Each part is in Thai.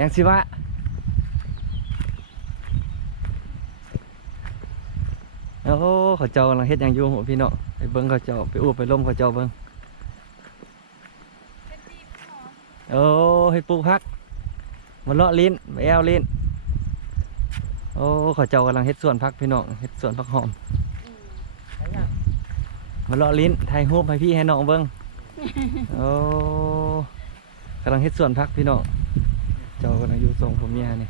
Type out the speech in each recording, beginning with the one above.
ยังสิวะโอ้เขาเจ้ากำลังเฮ็ดยังอยู่หัวพี่เนาะไปเบิ้งเขาเจ้าไปอู้ไปล้มเขาเจ้าเบิ้งโอ้ให้ปลูกพักมาเลาะลิ้นไปแอวลิ้นโอ้เขาเจ้ากำลังเฮ็ดสวนพักพี่น้องเฮ็ดสวนพักหอมมาเลาะลิ้นถ่ายรูปให้พี่ให้น้องเบิ้งโอ้กำลังเฮ็ดสวนพักพี่น้องเจ้ากำลังอยู่ทรงผมเมียนี่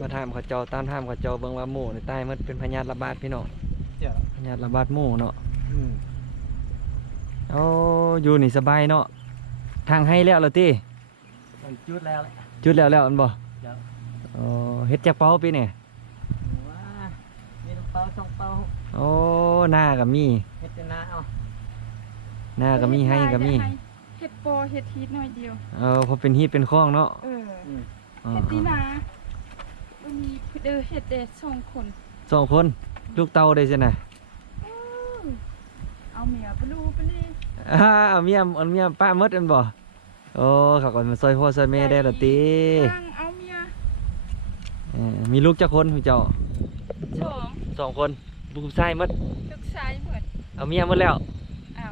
มาถามเขาเจ้าตามถามเขาเจ้าเบิ่งว่าหมูในใต้มันเป็นพยาธิระบาดพี่น้องพยาธิระบาดหมูเนาะโอ้อยู่นี่สบายเนาะทางให้แล้วเหรอติจุดแล้วจุดแล้วมันบ่โอ้เฮ็ดจักเป้าปีนี่ว้ามีเป้าสองเป้าโอ้หน้าก็มีเฮ็ดหน้าเอาหน้าก็มีให้ก็มีเฮ็ดปอเฮ็ดฮีทหน่อยเดียวพอเป็นฮีทเป็นคล้องเนาะเฮ็ดดีนะวันนี้เฮ็ดได้2 คนลูกเต้าได้ใช่ไหมเอาเมียไปลูกไปเลยเอาเมียป้าหมดอันบ่โอ้เขาก็มาซอยพ่อซอยแม่ได้ละติเอาเมียมีลูกจักคนพี่เจ้า2 คนลูกชายหมดลูกชายหมดเอาเมียหมดแล้วเอา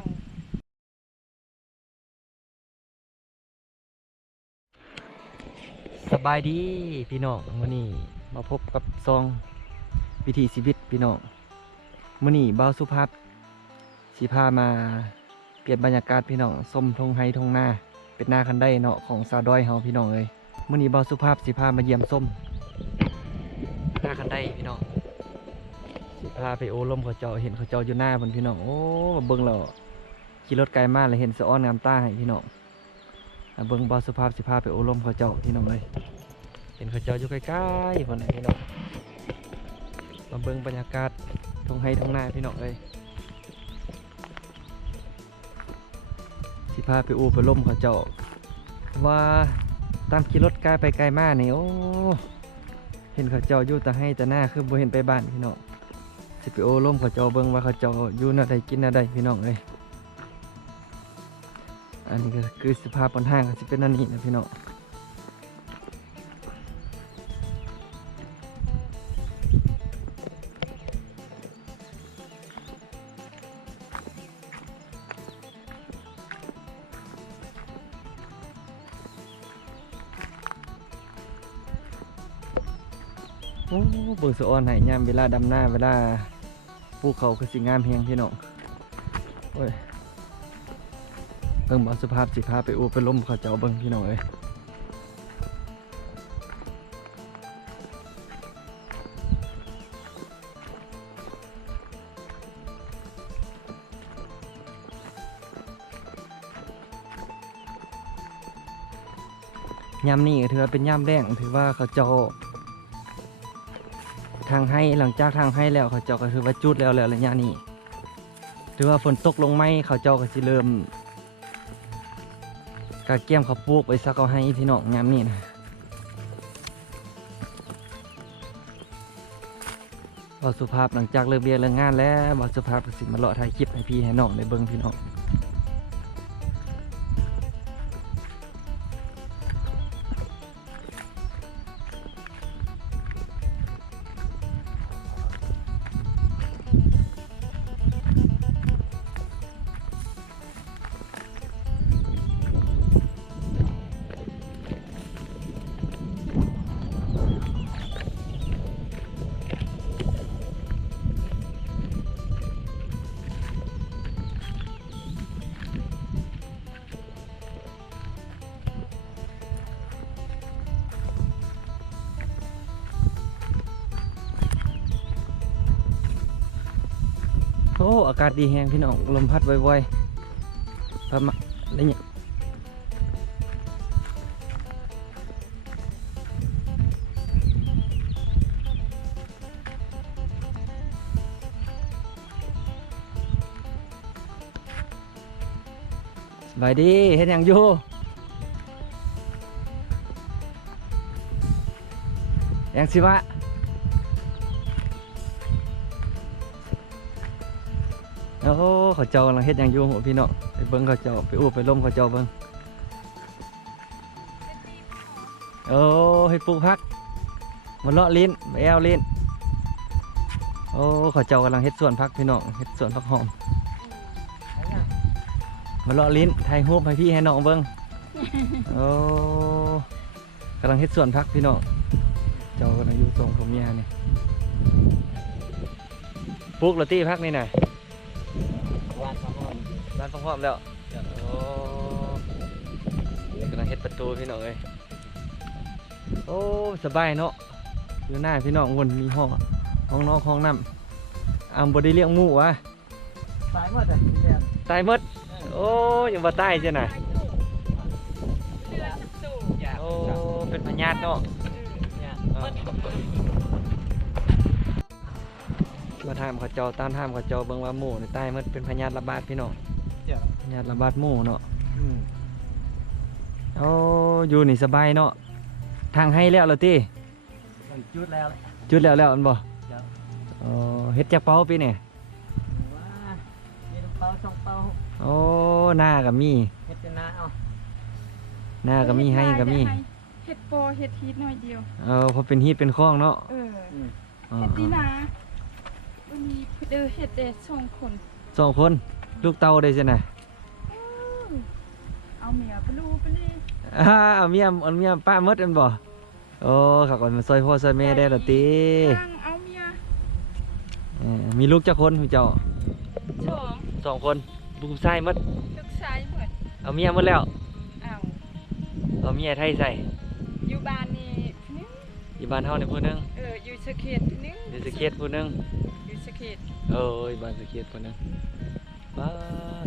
สบายดีพี่น้องมื้อนี้มาพบกับซองวิถีชีวิตพี่น้องมื้อนี้บ่าวสุภาพสิพามาเปลี่ยนบรรยากาศพี่น้องส้มทงไฮทงนาเป็นนาคันได้เนาะของสาวดอยเฮาพี่น้องเอ้ยมื้อนี้บ่าวสุภาพสิพามาเยี่ยมส้มนาคันได้พี่น้องสิพาไปโอลมเขาเจ้าเห็นเขาเจ้าอยู่หน้าเพิ่นพี่น้องโอ้เบิ่งแล้วขี่รถไกลมากเลยเห็นสะอ้อนงามตาให้พี่น้องเบิ่งบ่าวสุภาพสิพาไปโอลมเขาเจ้าพี่น้องเอ้ยเห็นเขาเจ้าอยู่ใกล้ๆเพิ่นพี่น้องมาเบิ่งบรรยากาศทงไฮทงนาพี่น้องเอ้ยสิพาไปอูไปล่มเขาเจ้าว่าตามขี่รถไกลไปไกลมากนี่โอ้เห็นเขาเจ้าอยู่แต่ให้แต่หน้าคือบ่เห็นไปบ้านพี่น้องสิไปโอล่มเขาเจ้าเบิ่งว่าเขาเจ้าอยู่น่าใดกินน่าใดพี่น้องเอ้ยอันนี้ก็คือสภาพบนห้างสิเป็นนั่นนี่นะพี่น้องโอ้เบิ่งสะออนให้ยามเวลาดำหน้าเวลาภูเขาคือสิงามเพียงพี่น้องโอ้ยเบิ่งบ่สุภาพสิพาไปอูไปล้มเขาเจ้าเบิ่งพี่น้องเอ้ยยามนี้ถือว่าเป็นยามแรงถือว่าเขาเจ้าทางให้หลังจากทางให้แล้วเขาเจ้าก็ถือว่าจุดแล้วระยะนี้ถือว่าฝนตกลงไหมเขาเจ้าก็สิเริ่มกะเกี่ยมเขาปลูกไปซักเอาให้พี่น้องงามนี่นะบ่สุภาพหลังจากเลิกเรียนเลิกงานแล้วบ่สุภาพก็สิมาเลาะถ่ายคลิปให้พี่ให้น้องได้เบิ่งพี่น้องโอ้อากาศดีแฮงพี่น้องลมพัดบ่อยๆประมาณอะไรเนี่ยสบายดีเฮ็ดหยังอยู่ยังสิวะโอ้เขาเจ้ากำลังเฮ็ดยังอยู่หัวพี่น้องไปเบิ้งเขาเจ้าไปอู้ไปล้มเขาเจ้าเบิ้ง โอ้เฮ็ดปลูกผักมาเลาะลิ้นมาแอวลิ้นโอ้เขาเจ้ากำลังเฮ็ดสวนผักพี่น้องเฮ็ดสวนผักหอมมาเลาะลิ้นถ่ายรูปให้พี่ให้น้องเบิ่งโอ้กำลังเฮ็ดสวนผักพี่น้องเจ้ากำลังอยู่ตรงผมเนี่ยนี่ปลูกละตี้ผักนี่น่ะ วานสองคน ร้านพร้อมแล้วโอ้กำลังเฮ็ดประตูพี่น้องเอ้ยโอ้สบายเนาะอยู่หน้าพี่น้องวนมีห้องนอกห้องน้ำบ่ได้เลี้ยงหมูวะ ตายหมดเลยพี่เดียน ตายหมดโอ้ยังบ่ตายจ้ะน่ะ เดือนสูง โอ้เป็นพญาติเนาะ เนี่ย มาถามเขาเจ้าตามถามเขาเจ้าเบิ่งว่าหมูนี่ตายหมดเป็นพญาติระบาดพี่น้อง เจ้า พญาติระบาดหมูเนาะโอ้อยู่นี่สบายเนาะทางให้แล้วเหรอติ มันจุดแล้วแหละ จุดแล้วอันบ่ เจ้า อ๋อเฮ็ดจักเป้าปีนี่ ว้ามีลูกเป้าสองเป้า โอ้หน้าก็มี เฮ็ดจะนาเอา หน้าก็มีให้ก็มี เห็ดโปเห็ดฮีทหน่อยเดียว พอเป็นฮีตเป็นคล้องเนาะ เออ อ๋อ เห็ดดีนะวันนี้เห็ดเด็ดสองคน สองคนลูกเต้าได้ใช่ไหม เอาเมียไปลูไปเลย เอาเมียป้าหมดอันบ่โอ้เขาก่อนมาซอยพ่อซอยแม่ได้ละติ ทางเอาเมีย มีลูกจักคนพี่เจ้า สอง สองคนลูกชายหมด ลูกชายเหมือน เอาเมียหมดแล้ว เอา เอาเมียไทยใส่ อยู่บ้านนี่นึง อยู่บ้านเฮานี่ผู้หนึง อยู่สะเขตนึง อยู่สะเขตผู้หนึง อยู่สะเขต โอ้ยบ้านสะเขตผู้หนึงบ้า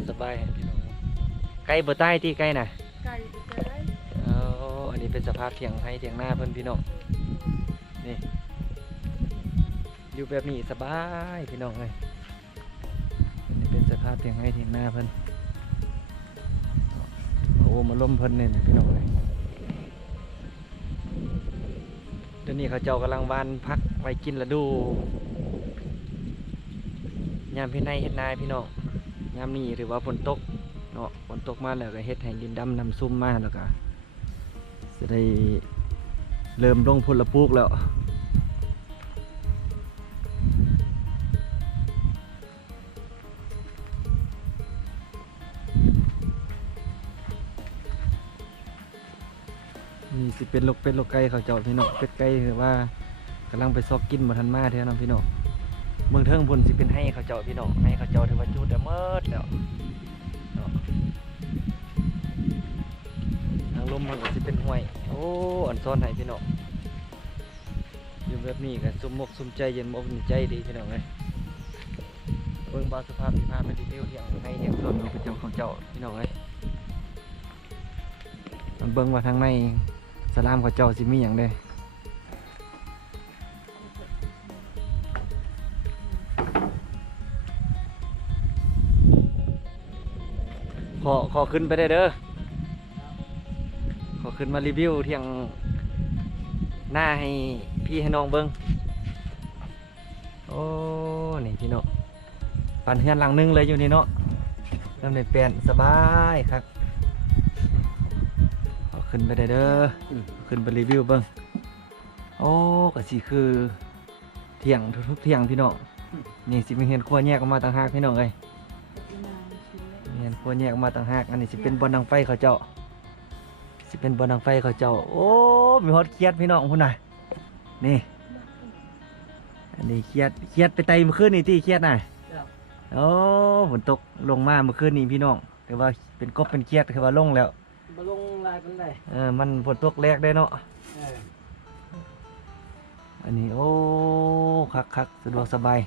สบายแฮะพี่น้องไกลบ่ใต้ที่ไกลน่ะ ไก่ไปเลย อันนี้เป็นสภาพเถียงให้เถียงหน้าเพิ่นพี่น้องนี่อยู่แบบนี้สบายพี่น้องเลยอันนี้เป็นสภาพเถียงให้เถียงหน้าเพิ่นโอ้มาล้มเพิ่นเนี่ยพี่น้องเลยเดี๋ยวนี้เขาเจ้ากำลังวานพักไว้กินและดูยามพี่ในเฮ็ดนาพี่น้องยามนี้หรือว่าฝนตกเนาะฝนตกมาแล้วก็เฮ็ดให้ดินดำน้ำซุ่มมาแล้วก็จะได้เริ่มลงพลปลูกแล้วนี่สิเป็นลูกเป็ดลูกไก่เขาเจ้าพี่น้องเป็ดไก่คือว่ากำลังไปซอกกินบ่ทันมาเท่านั้นพี่น้องเมืองเทิงพุ่นสิเป็นให้เขาเจ้าพี่น้องให้เขาเจ้าถือว่าจุดเมิดแล้วเนาะทางลมมันก็สิเป็นห้วยโอ้อันซ้อนให้พี่น้องอยู่แบบนี้ก็สุ่มมกสุ่มใจเย็นมกเย็นใจดีพี่น้องเลยเบิ่งบางสภาพที่พาไปรีวิวเที่ยงให้เที่ยงส่วนของเจ้าของเจ้าพี่น้องเลยมันเบิ่งว่าทางในสลามของเจ้าสิมีอย่างเด้ขอขึ้นไปได้เด้อขอขึ้นมารีวิวเที่ยงหน้าให้พี่ให้น้องเบิ่งโอ้นี่พี่น้องปั่นเฮือนหลังนึงเลยอยู่นี่เนาะเริ่มได้เปลี่ยนสบายครับขอขึ้นไปได้เด้อขึ้นไปรีวิวเบิ่งโอ้ก็สิคือเที่ยงทุกๆเที่ยงพี่น้องนี่สิมีเห็นครัวแยกออกมาต่างหากพี่น้องเอ้ยเห็นครัวแยกออกมาต่างหากอันนี้สิเป็นบ่อนดังไฟเขาเจ้าสิเป็นบ่อนดังไฟเขาเจ้าโอ้มีฮอตเครียดพี่น้องพุ่นน่ะนี่อันนี้เครียดไปไตเมื่อคืนนี่ที่เครียดน่ะโอ้ฝนตกลงมาเมื่อคืนนี้พี่น้องแต่ว่าเป็นกบเป็นเครียดคือว่าลงแล้ว มาลงลายกันได้ มันฝนตกแรกได้เนาะอันนี้โอ้คักสะดวกสบาย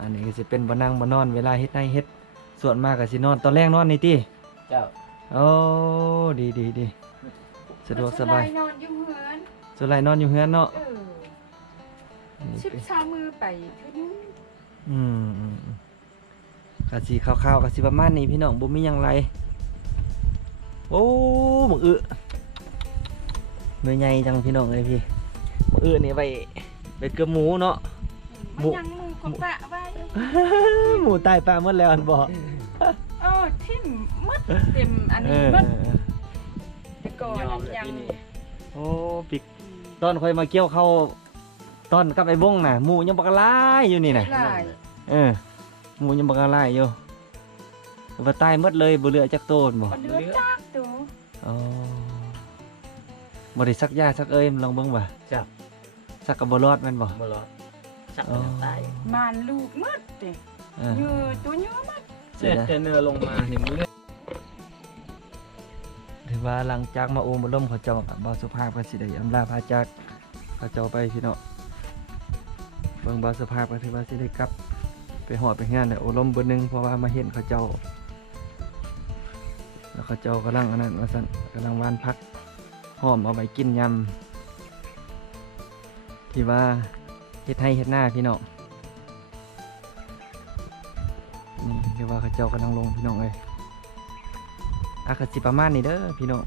อันนี้ก็จะเป็นบ่นั่งบ่นอนเวลาเฮ็ดในเฮ็ดส่วนมากก็สินอนตอนแรกนอนนี่ติ เจ้า โอ้ดีสะดวกสบาย นอนอยู่เฮือน ส่วนไรนอนอยู่เฮือนเนาะ นี่ ชิบ เป็น ชามือไปคือนู้น กะสิข้าวๆกะสิประมาณนี้พี่น้องบ่มีหยังไรโอ้หมึกอึเนื้อใหญ่จังพี่น้องเลยพี่หมึกอึนี่ไว้เกลือหมูเนาะ มันยังหมูของปะไว้ หมูตายปลาหมดแล้วอันบ่ โอ้ ทิ่มมัดเต็มอัน เอ นี้ อ มัดแต่ก่อน ยอม น่ะ เลย ยัง ที่นี่ โอ้ปิกตอนค่อยมาเกี่ยวเข้าวตอนกับไอ้บงน่ะหมูยังบักหลายอยู่นี่น่ะ หลาย เออหมูยังบักหลายอยู่บ่ตายหมดเลยบ่เหลือจักโตนบ่ บ่เดือดจักตัว อ๋อบ่ได้ซักยาซักเอ้ยลองเบิ่งบ่ จับ ซักก็บ่รอดแม่นบ่ บ่รอดชัก อ๋อ ตาย มานลูกมัดเด้ เออ เยอะตัวเยอะมัด เสี เจ็ ย ด ดาย จะเนื้อลงมานี่มือ ถือว่าหลังจากมาโอมบ่ล่มเขาเจ้ากับบ่าวสุภาพก็สิได้อำลาพาจากเขาเจ้าไปพี่น้องเบิ่งบ่าวสุภาพก็ถือว่าสิได้กลับไปฮอดไปงานได้โอลมเบิ่นึงเพราะว่ามาเห็นเขาเจ้า แล้วเขาเจ้ากำลังอันนั้นว่าซั่นกำลังหวานพักหอมเอาไว้กินยำที่ว่าเฮ็ดให้เฮ็ดหน้าพี่น้องนี่เรียกว่าเขาเจ้ากำลังลงพี่น้องเอ้ยอากาศสิประมาณนี้เด้อพี่น้อง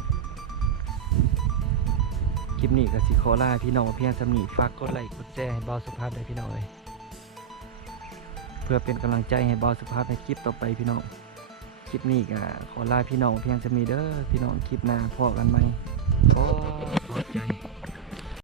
คลิปนี้ก็สิขอลาพี่น้องเพียงสำนี้ฝากกดไลค์กดแชร์ให้บ่าวสุภาพได้พี่น้องเอ้ยเพื่อเป็นกำลังใจให้บ่าวสุภาพในคลิปต่อไปพี่น้องคลิปนี้ก็ขอลาพี่น้องเพียงสำนี้เด้อพี่น้องคลิปหน้าพอกันไหมขอใจ